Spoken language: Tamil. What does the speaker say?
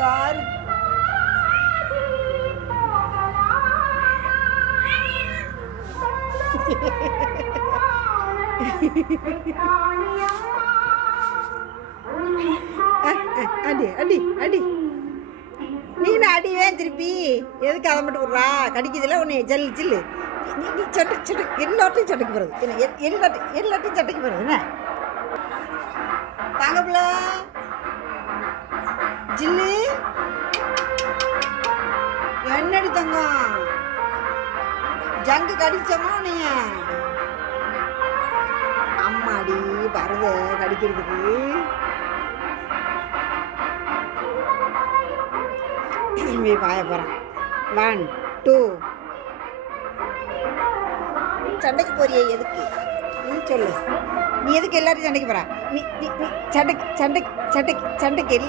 கார் அடி அடி அடி நீ அடிவே திருப்பி எதுக்கு அதை மட்டும் விட்றா கடிக்குதுல உன்னை ஜல்லு ஜில்லு நீ நீ சட்டு சட்டு எல்லாத்தையும் சட்டைக்கு போகிறது என்ன எல்லாத்தையும் சட்டைக்கு போகிறது என்ன தாங்கப்பிள்ள ஜில்லு என்னடி தங்கம் ஜங்கு கடிச்சோமா நீ அம்மாடி வரத கடிக்கிறதுக்கு பாய போகிறான் 1 2 சண்டைக்கு போறியே எதுக்கு நீ சொல்லு நீ எதுக்கு எல்லாரும் சண்டைக்கு போகிறா நீ நீ சண்டைக்கு சண்டைக்கு சண்டைக்கு சண்டைக்கு எல்லாரும்